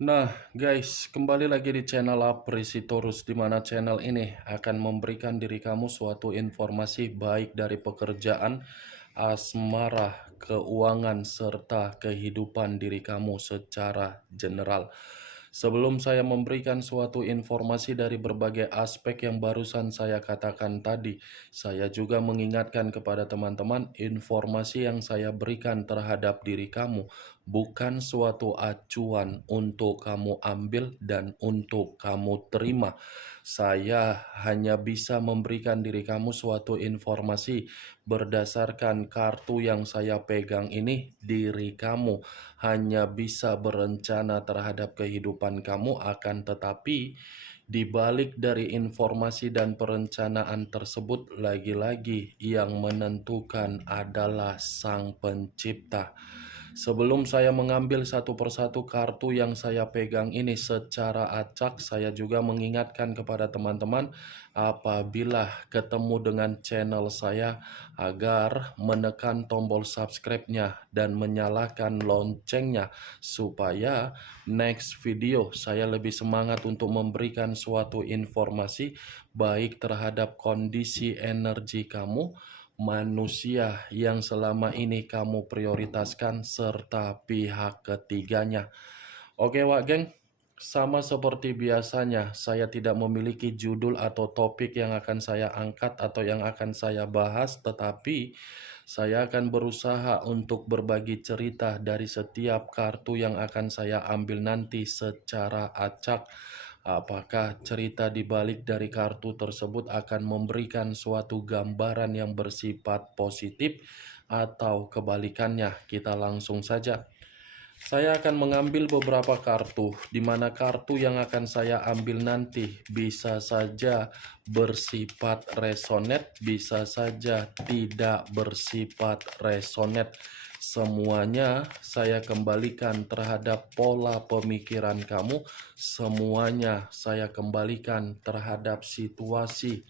Nah, guys, kembali lagi di channel Apresitorus, di mana channel ini akan memberikan diri kamu suatu informasi baik dari pekerjaan, asmara, keuangan, serta kehidupan diri kamu secara general. Sebelum saya memberikan suatu informasi dari berbagai aspek yang barusan saya katakan tadi, saya juga mengingatkan kepada teman-teman informasi yang saya berikan terhadap diri kamu bukan suatu acuan untuk kamu ambil dan untuk kamu terima. Saya hanya bisa memberikan diri kamu suatu informasi berdasarkan kartu yang saya pegang ini. Diri kamu hanya bisa berencana terhadap kehidupan kamu, akan tetapi di balik dari informasi dan perencanaan tersebut, lagi-lagi yang menentukan adalah Sang Pencipta. Sebelum saya mengambil satu persatu kartu yang saya pegang ini secara acak, saya juga mengingatkan kepada teman-teman apabila ketemu dengan channel saya agar menekan tombol subscribe-nya dan menyalakan loncengnya supaya next video saya lebih semangat untuk memberikan suatu informasi baik terhadap kondisi energi kamu, manusia yang selama ini kamu prioritaskan, serta pihak ketiganya. Oke Wak Geng, sama seperti biasanya, saya tidak memiliki judul atau topik yang akan saya angkat atau yang akan saya bahas, tetapi saya akan berusaha untuk berbagi cerita dari setiap kartu yang akan saya ambil nanti secara acak. Apakah cerita di balik dari kartu tersebut akan memberikan suatu gambaran yang bersifat positif atau kebalikannya? Kita langsung saja. Saya akan mengambil beberapa kartu, di mana kartu yang akan saya ambil nanti bisa saja bersifat resonet, bisa saja tidak bersifat resonet. Semuanya saya kembalikan terhadap pola pemikiran kamu, semuanya saya kembalikan terhadap situasi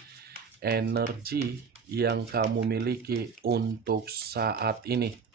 energi yang kamu miliki untuk saat ini.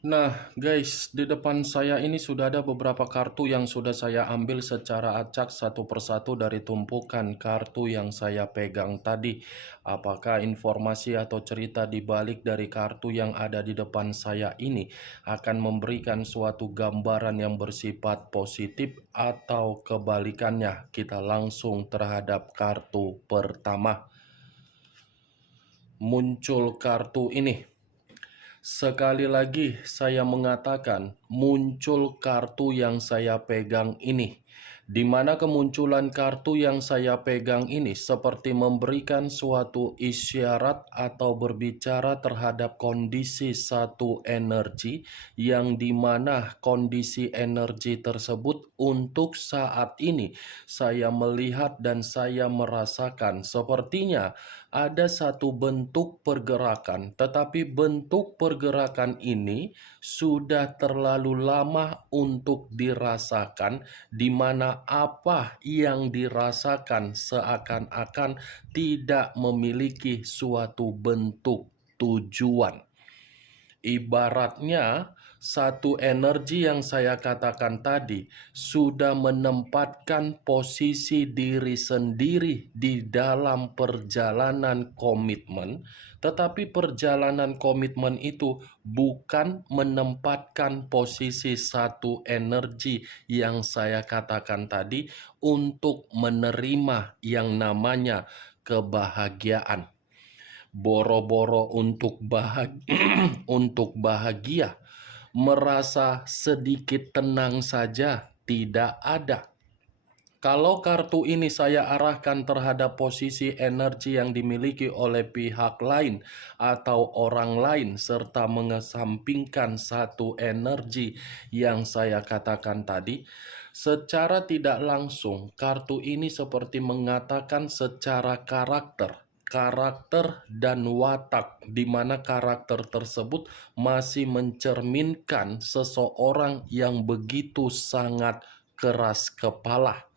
Nah, guys, di depan saya ini sudah ada beberapa kartu yang sudah saya ambil secara acak satu persatu dari tumpukan kartu yang saya pegang tadi. Apakah informasi atau cerita di balik dari kartu yang ada di depan saya ini akan memberikan suatu gambaran yang bersifat positif atau kebalikannya? Kita langsung terhadap kartu pertama. Muncul kartu ini. Sekali lagi saya mengatakan muncul kartu yang saya pegang ini, di mana kemunculan kartu yang saya pegang ini seperti memberikan suatu isyarat atau berbicara terhadap kondisi satu energi, yang dimana kondisi energi tersebut untuk saat ini saya melihat dan saya merasakan sepertinya ada satu bentuk pergerakan, tetapi bentuk pergerakan ini sudah terlalu lama untuk dirasakan, di mana apa yang dirasakan seakan-akan tidak memiliki suatu bentuk tujuan. Ibaratnya, satu energi yang saya katakan tadi sudah menempatkan posisi diri sendiri di dalam perjalanan komitmen, tetapi perjalanan komitmen itu bukan menempatkan posisi satu energi yang saya katakan tadi untuk menerima yang namanya kebahagiaan. Boro-boro untuk untuk bahagia, merasa sedikit tenang saja tidak ada. Kalau kartu ini saya arahkan terhadap posisi energi yang dimiliki oleh pihak lain atau orang lain, serta mengesampingkan satu energi yang saya katakan tadi, secara tidak langsung kartu ini seperti mengatakan secara karakter dan watak, di mana karakter tersebut masih mencerminkan seseorang yang begitu sangat keras kepala.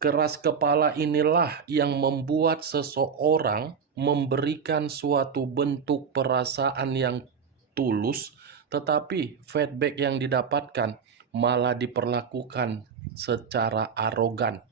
Keras kepala inilah yang membuat seseorang memberikan suatu bentuk perasaan yang tulus, tetapi feedback yang didapatkan malah diperlakukan secara arogan.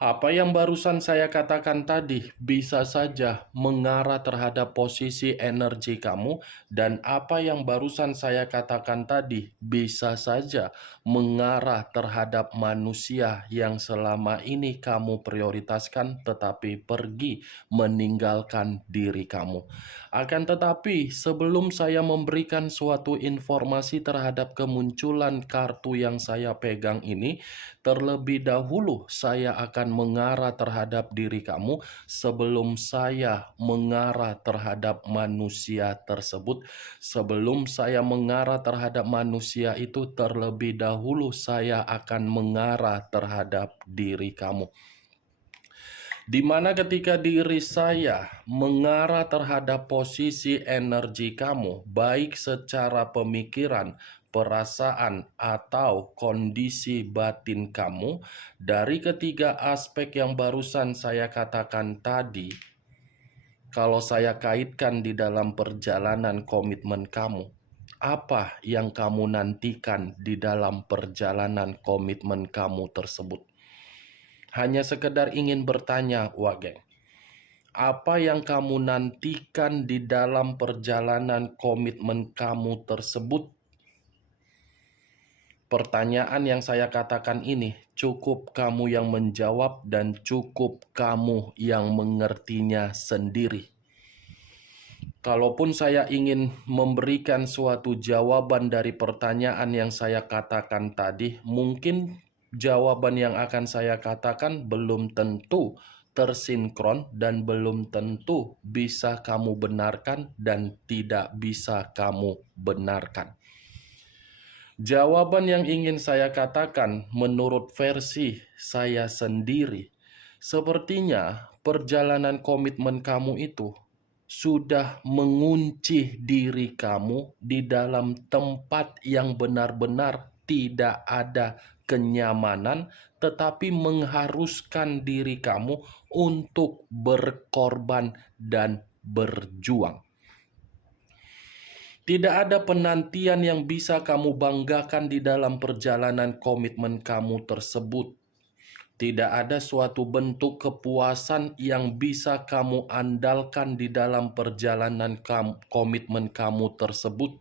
Apa yang barusan saya katakan tadi bisa saja mengarah terhadap posisi energi kamu, dan apa yang barusan saya katakan tadi bisa saja mengarah terhadap manusia yang selama ini kamu prioritaskan tetapi pergi meninggalkan diri kamu. Akan tetapi, sebelum saya memberikan suatu informasi terhadap kemunculan kartu yang saya pegang ini, terlebih dahulu saya akan mengarah terhadap diri kamu sebelum saya mengarah terhadap manusia tersebut. Sebelum saya mengarah terhadap manusia itu, terlebih dahulu saya akan mengarah terhadap diri kamu. Di mana ketika diri saya mengarah terhadap posisi energi kamu, baik secara pemikiran, perasaan, atau kondisi batin kamu, dari ketiga aspek yang barusan saya katakan tadi, kalau saya kaitkan di dalam perjalanan komitmen kamu, apa yang kamu nantikan di dalam perjalanan komitmen kamu tersebut? Hanya sekedar ingin bertanya, Wage, apa yang kamu nantikan di dalam perjalanan komitmen kamu tersebut? Pertanyaan yang saya katakan ini cukup kamu yang menjawab dan cukup kamu yang mengertinya sendiri. Kalaupun saya ingin memberikan suatu jawaban dari pertanyaan yang saya katakan tadi, mungkin jawaban yang akan saya katakan belum tentu tersinkron dan belum tentu bisa kamu benarkan dan tidak bisa kamu benarkan. Jawaban yang ingin saya katakan menurut versi saya sendiri, sepertinya perjalanan komitmen kamu itu sudah mengunci diri kamu di dalam tempat yang benar-benar tidak ada kenyamanan, tetapi mengharuskan diri kamu untuk berkorban dan berjuang. Tidak ada penantian yang bisa kamu banggakan di dalam perjalanan komitmen kamu tersebut. Tidak ada suatu bentuk kepuasan yang bisa kamu andalkan di dalam perjalanan komitmen kamu tersebut.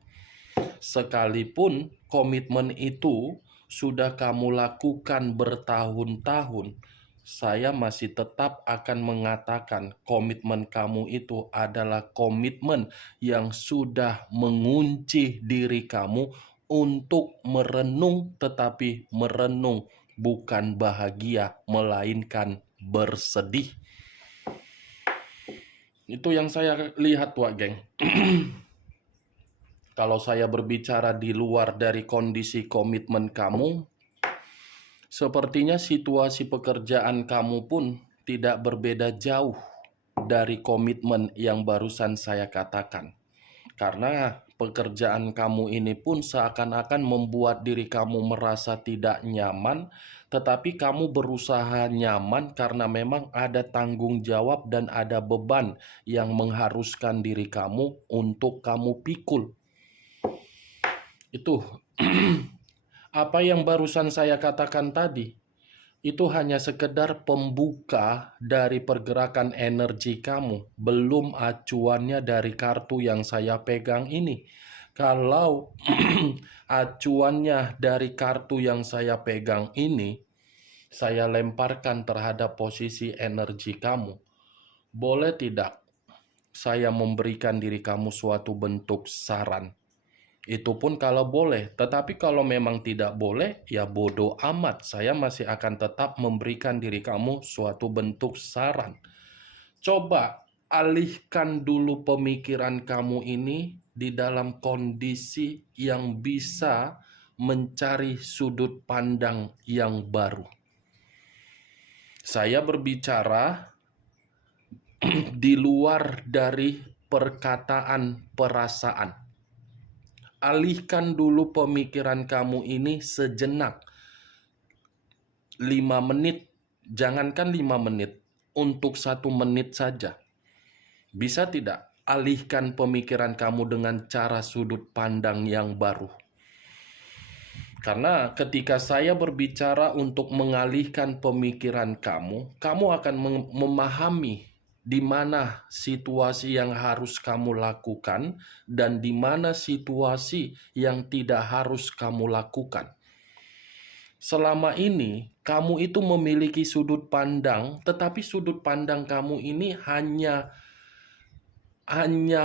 Sekalipun komitmen itu sudah kamu lakukan bertahun-tahun, saya masih tetap akan mengatakan komitmen kamu itu adalah komitmen yang sudah mengunci diri kamu untuk merenung, tetapi merenung bukan bahagia, melainkan bersedih. Itu yang saya lihat, Wak Geng. Kalau saya berbicara di luar dari kondisi komitmen kamu, sepertinya situasi pekerjaan kamu pun tidak berbeda jauh dari komitmen yang barusan saya katakan. Karena pekerjaan kamu ini pun seakan-akan membuat diri kamu merasa tidak nyaman, tetapi kamu berusaha nyaman karena memang ada tanggung jawab dan ada beban yang mengharuskan diri kamu untuk kamu pikul. Itu apa yang barusan saya katakan tadi, itu hanya sekedar pembuka dari pergerakan energi kamu, belum acuannya dari kartu yang saya pegang ini. Kalau acuannya dari kartu yang saya pegang ini, saya lemparkan terhadap posisi energi kamu. Boleh tidak saya memberikan diri kamu suatu bentuk saran? Itu pun kalau boleh. Tetapi kalau memang tidak boleh, ya bodoh amat. Saya masih akan tetap memberikan diri kamu suatu bentuk saran. Coba alihkan dulu pemikiran kamu ini di dalam kondisi yang bisa mencari sudut pandang yang baru. Saya berbicara di luar dari perkataan perasaan. Alihkan dulu pemikiran kamu ini sejenak. 5 menit, jangankan 5 menit, untuk 1 menit saja. Bisa tidak alihkan pemikiran kamu dengan cara sudut pandang yang baru? Karena ketika saya berbicara untuk mengalihkan pemikiran kamu, kamu akan memahami di mana situasi yang harus kamu lakukan dan di mana situasi yang tidak harus kamu lakukan. Selama ini, kamu itu memiliki sudut pandang, tetapi sudut pandang kamu ini hanya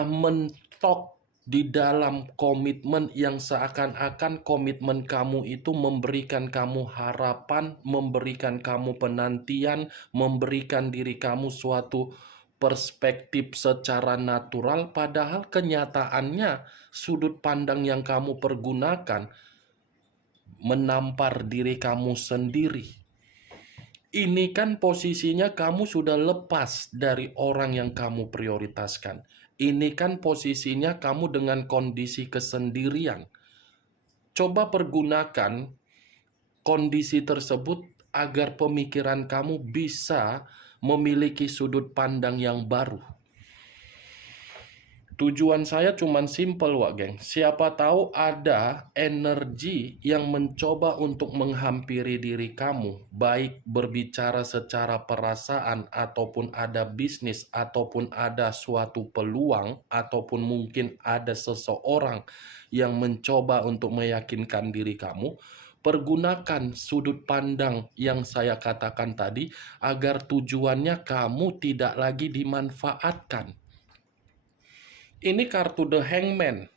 mentok di dalam komitmen yang seakan-akan komitmen kamu itu memberikan kamu harapan, memberikan kamu penantian, memberikan diri kamu suatu perspektif secara natural, padahal kenyataannya sudut pandang yang kamu pergunakan menampar diri kamu sendiri. Ini kan posisinya kamu sudah lepas dari orang yang kamu prioritaskan. Ini kan posisinya kamu dengan kondisi kesendirian. Coba pergunakan kondisi tersebut agar pemikiran kamu bisa memiliki sudut pandang yang baru. Tujuan saya cuma simpel, Wak Geng. Siapa tahu ada energi yang mencoba untuk menghampiri diri kamu, baik berbicara secara perasaan, ataupun ada bisnis, ataupun ada suatu peluang, ataupun mungkin ada seseorang yang mencoba untuk meyakinkan diri kamu. Pergunakan sudut pandang yang saya katakan tadi agar tujuannya kamu tidak lagi dimanfaatkan. Ini kartu The Hangman,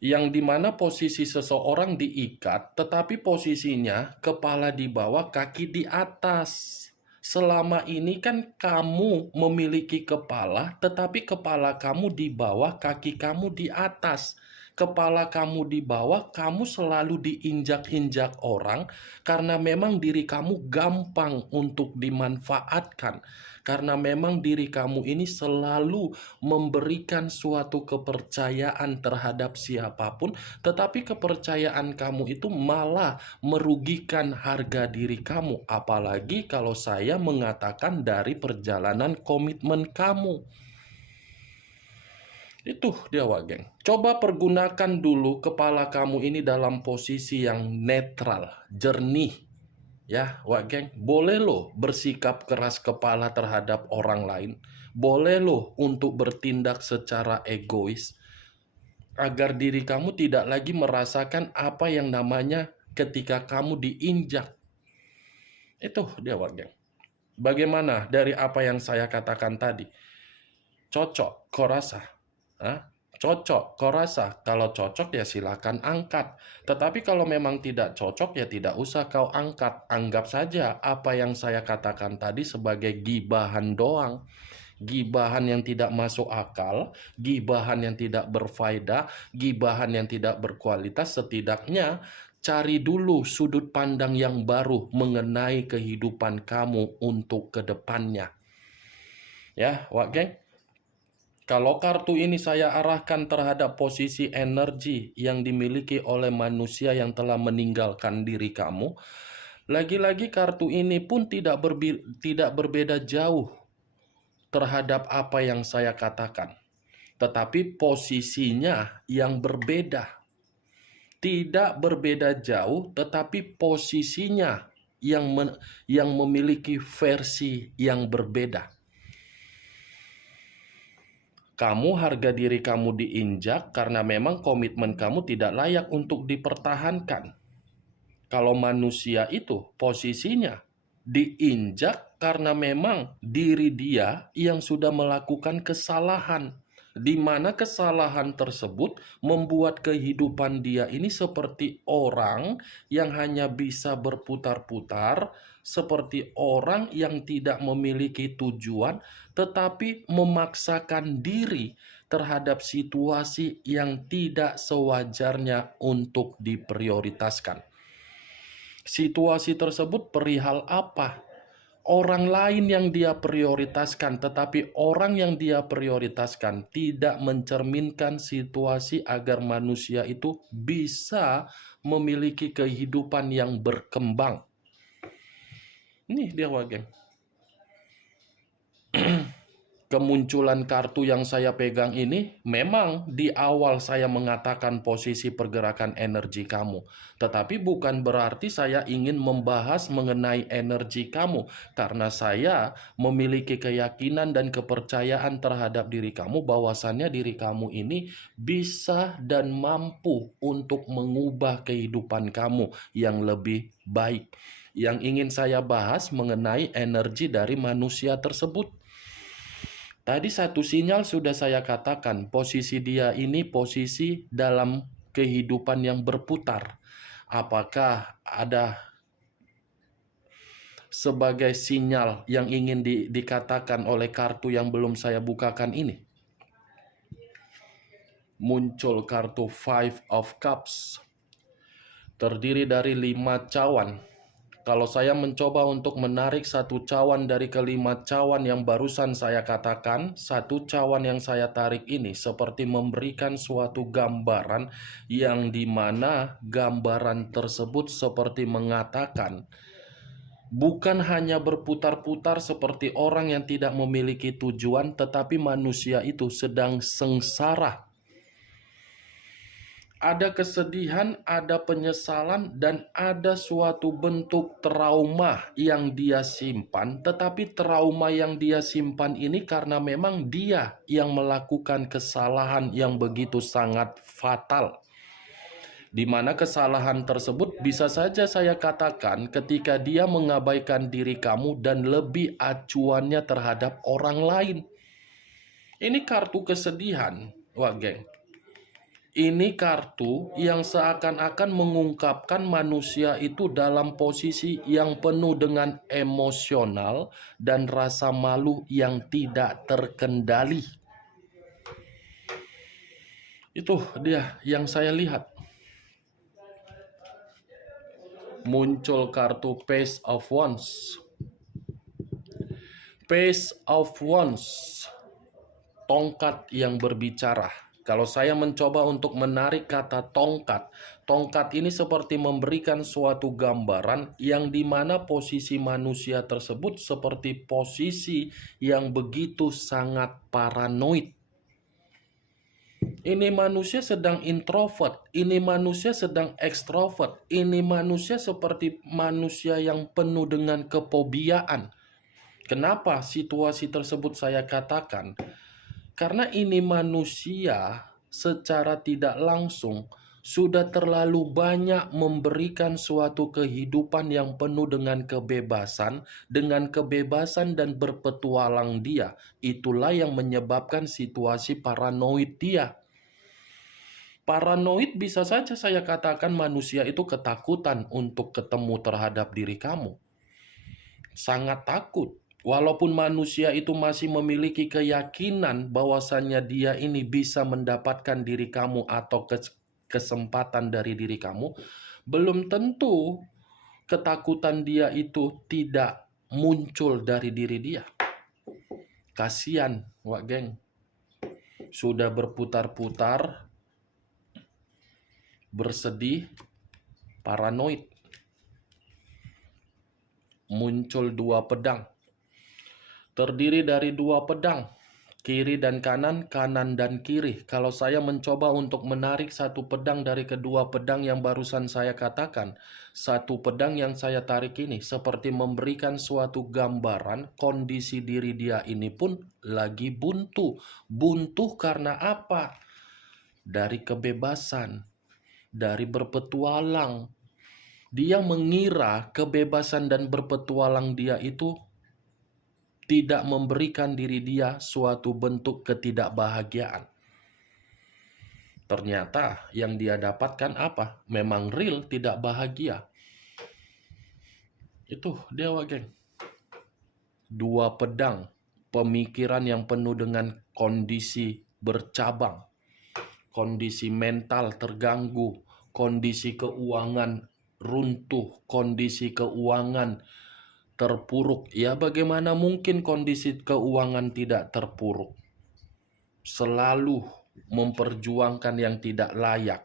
yang dimana posisi seseorang diikat, tetapi posisinya kepala di bawah, kaki di atas. Selama ini kan kamu memiliki kepala, tetapi kepala kamu di bawah, kaki kamu di atas. Kepala kamu di bawah, kamu selalu diinjak-injak orang karena memang diri kamu gampang untuk dimanfaatkan. Karena memang diri kamu ini selalu memberikan suatu kepercayaan terhadap siapapun, tetapi kepercayaan kamu itu malah merugikan harga diri kamu. Apalagi kalau saya mengatakan dari perjalanan komitmen kamu. Itu dia, Wak Geng. Coba pergunakan dulu kepala kamu ini dalam posisi yang netral, jernih. Ya, Wak Geng, boleh loh bersikap keras kepala terhadap orang lain. Boleh loh untuk bertindak secara egois. Agar diri kamu tidak lagi merasakan apa yang namanya ketika kamu diinjak. Itu dia, Wak Geng. Bagaimana dari apa yang saya katakan tadi? Cocok, kau rasa? Hah? Cocok, kau rasa? Kalau cocok ya silakan angkat. Tetapi kalau memang tidak cocok ya tidak usah kau angkat. Anggap saja apa yang saya katakan tadi sebagai gibahan doang. Gibahan yang tidak masuk akal, gibahan yang tidak berfaedah, gibahan yang tidak berkualitas. Setidaknya cari dulu sudut pandang yang baru mengenai kehidupan kamu untuk kedepannya. Ya, Wak Geng. Kalau kartu ini saya arahkan terhadap posisi energi yang dimiliki oleh manusia yang telah meninggalkan diri kamu, lagi-lagi kartu ini pun tidak berbeda jauh terhadap apa yang saya katakan. Tetapi posisinya yang berbeda. Tidak berbeda jauh, tetapi posisinya yang memiliki versi yang berbeda. Kamu harga diri kamu diinjak karena memang komitmen kamu tidak layak untuk dipertahankan. Kalau manusia itu posisinya diinjak karena memang diri dia yang sudah melakukan kesalahan. di mana kesalahan tersebut membuat kehidupan dia ini seperti orang yang hanya bisa berputar-putar, seperti orang yang tidak memiliki tujuan, tetapi memaksakan diri terhadap situasi yang tidak sewajarnya untuk diprioritaskan. Situasi tersebut perihal apa? Orang lain yang dia prioritaskan, tetapi orang yang dia prioritaskan tidak mencerminkan situasi agar manusia itu bisa memiliki kehidupan yang berkembang. Ini dia, geng. Kemunculan kartu yang saya pegang ini memang di awal saya mengatakan posisi pergerakan energi kamu. Tetapi bukan berarti saya ingin membahas mengenai energi kamu. Karena saya memiliki keyakinan dan kepercayaan terhadap diri kamu bahwasannya diri kamu ini bisa dan mampu untuk mengubah kehidupan kamu yang lebih baik. Yang ingin saya bahas mengenai energi dari manusia tersebut. Tadi satu sinyal sudah saya katakan, posisi dia ini posisi dalam kehidupan yang berputar. Apakah ada sebagai sinyal yang ingin dikatakan oleh kartu yang belum saya bukakan ini? Muncul kartu Five of Cups. Terdiri dari 5 cawan. Kalau saya mencoba untuk menarik satu cawan dari kelima cawan yang barusan saya katakan, satu cawan yang saya tarik ini seperti memberikan suatu gambaran yang dimana gambaran tersebut seperti mengatakan, bukan hanya berputar-putar seperti orang yang tidak memiliki tujuan, tetapi manusia itu sedang sengsara. Ada kesedihan, ada penyesalan, dan ada suatu bentuk trauma yang dia simpan. Tetapi trauma yang dia simpan ini karena memang dia yang melakukan kesalahan yang begitu sangat fatal. Di mana kesalahan tersebut bisa saja saya katakan ketika dia mengabaikan diri kamu dan lebih acuannya terhadap orang lain. Ini kartu kesedihan, wah geng. Ini kartu yang seakan-akan mengungkapkan manusia itu dalam posisi yang penuh dengan emosional dan rasa malu yang tidak terkendali. Itu dia yang saya lihat. Muncul kartu Page of Wands. Page of Wands, tongkat yang berbicara. Kalau saya mencoba untuk menarik kata tongkat, tongkat ini seperti memberikan suatu gambaran yang dimana posisi manusia tersebut seperti posisi yang begitu sangat paranoid. Ini manusia sedang introvert, ini manusia sedang ekstrovert, ini manusia seperti manusia yang penuh dengan kefobiaan. Kenapa situasi tersebut saya katakan? Karena ini manusia secara tidak langsung sudah terlalu banyak memberikan suatu kehidupan yang penuh dengan kebebasan dan berpetualang dia. Itulah yang menyebabkan situasi paranoid dia. Paranoid bisa saja saya katakan manusia itu ketakutan untuk ketemu terhadap diri kamu. Sangat takut. Walaupun manusia itu masih memiliki keyakinan bahwasannya dia ini bisa mendapatkan diri kamu atau kesempatan dari diri kamu, belum tentu ketakutan dia itu tidak muncul dari diri dia. Kasihan, wak geng. Sudah berputar-putar, bersedih, paranoid. Muncul 2 pedang. Terdiri dari 2 pedang, kiri dan kanan, kanan dan kiri. Kalau saya mencoba untuk menarik satu pedang dari kedua pedang yang barusan saya katakan, satu pedang yang saya tarik ini seperti memberikan suatu gambaran kondisi diri dia ini pun lagi buntu. Buntu karena apa? Dari kebebasan, dari berpetualang. Dia mengira kebebasan dan berpetualang dia itu tidak memberikan diri dia suatu bentuk ketidakbahagiaan. Ternyata yang dia dapatkan apa? Memang real tidak bahagia. Itu dia, Wak geng. Dua pedang, pemikiran yang penuh dengan kondisi bercabang, kondisi mental terganggu, kondisi keuangan runtuh, kondisi keuangan terpuruk. Ya, bagaimana mungkin kondisi keuangan tidak terpuruk? Selalu memperjuangkan yang tidak layak.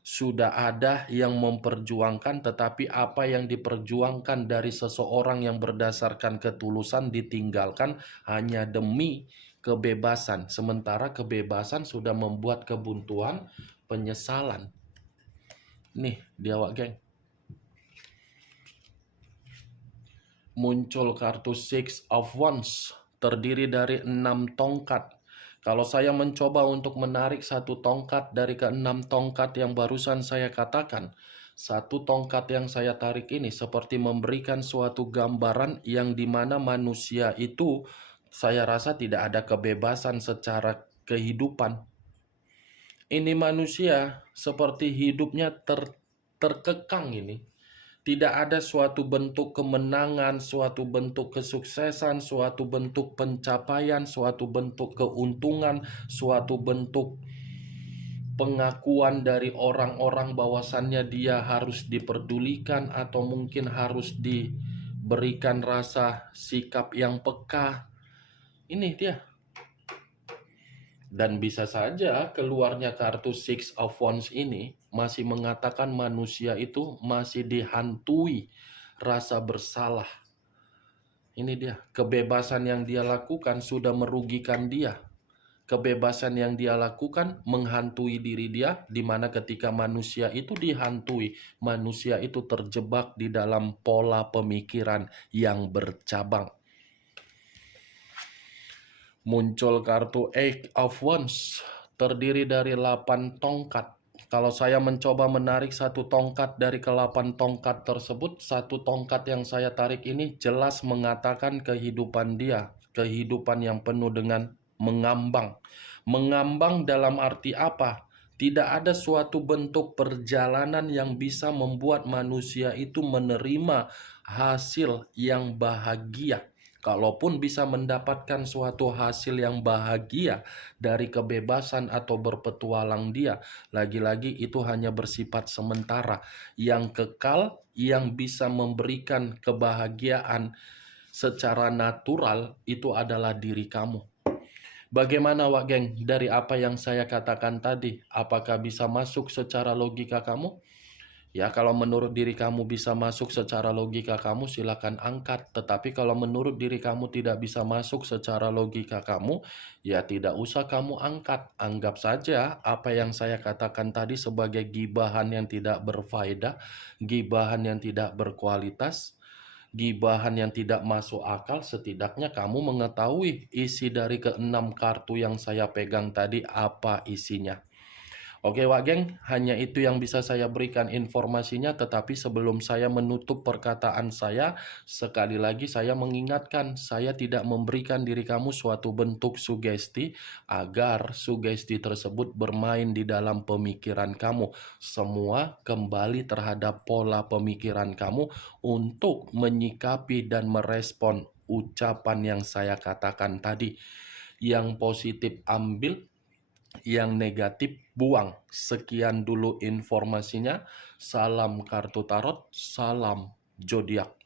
Sudah ada yang memperjuangkan, tetapi apa yang diperjuangkan dari seseorang yang berdasarkan ketulusan ditinggalkan hanya demi kebebasan. Sementara kebebasan sudah membuat kebuntuan, penyesalan. Nih, dia, Wak geng. Muncul kartu Six of Wands, terdiri dari 6 tongkat. Kalau saya mencoba untuk menarik satu tongkat dari ke-6 tongkat yang barusan saya katakan, satu tongkat yang saya tarik ini seperti memberikan suatu gambaran yang dimana manusia itu, saya rasa tidak ada kebebasan secara kehidupan. Ini manusia seperti hidupnya terkekang ini. Tidak ada suatu bentuk kemenangan, suatu bentuk kesuksesan, suatu bentuk pencapaian, suatu bentuk keuntungan, suatu bentuk pengakuan dari orang-orang bahwasannya dia harus diperdulikan atau mungkin harus diberikan rasa sikap yang peka. Ini dia. Dan bisa saja keluarnya kartu Six of Wands ini masih mengatakan manusia itu masih dihantui rasa bersalah. Ini dia, kebebasan yang dia lakukan sudah merugikan dia. Kebebasan yang dia lakukan menghantui diri dia, di mana ketika manusia itu dihantui, manusia itu terjebak di dalam pola pemikiran yang bercabang. Muncul kartu Eight of Wands, terdiri dari 8 tongkat. Kalau saya mencoba menarik satu tongkat dari ke-8 tongkat tersebut, satu tongkat yang saya tarik ini jelas mengatakan kehidupan dia, kehidupan yang penuh dengan mengambang. Mengambang dalam arti apa? Tidak ada suatu bentuk perjalanan yang bisa membuat manusia itu menerima hasil yang bahagia. Kalaupun bisa mendapatkan suatu hasil yang bahagia dari kebebasan atau berpetualang dia, lagi-lagi itu hanya bersifat sementara. Yang kekal, yang bisa memberikan kebahagiaan secara natural, itu adalah diri kamu. Bagaimana, Wak geng, dari apa yang saya katakan tadi? Apakah bisa masuk secara logika kamu? Ya, kalau menurut diri kamu bisa masuk secara logika kamu, silakan angkat. Tetapi kalau menurut diri kamu tidak bisa masuk secara logika kamu, ya tidak usah kamu angkat. Anggap saja apa yang saya katakan tadi sebagai gibahan yang tidak berfaedah, gibahan yang tidak berkualitas, gibahan yang tidak masuk akal. Setidaknya kamu mengetahui isi dari ke-6 kartu yang saya pegang tadi apa isinya. Oke, Wak geng, hanya itu yang bisa saya berikan informasinya, tetapi sebelum saya menutup perkataan saya, sekali lagi saya mengingatkan, saya tidak memberikan diri kamu suatu bentuk sugesti agar sugesti tersebut bermain di dalam pemikiran kamu. Semua kembali terhadap pola pemikiran kamu untuk menyikapi dan merespon ucapan yang saya katakan tadi. Yang positif ambil, yang negatif buang. Sekian dulu informasinya. Salam kartu tarot, salam zodiak.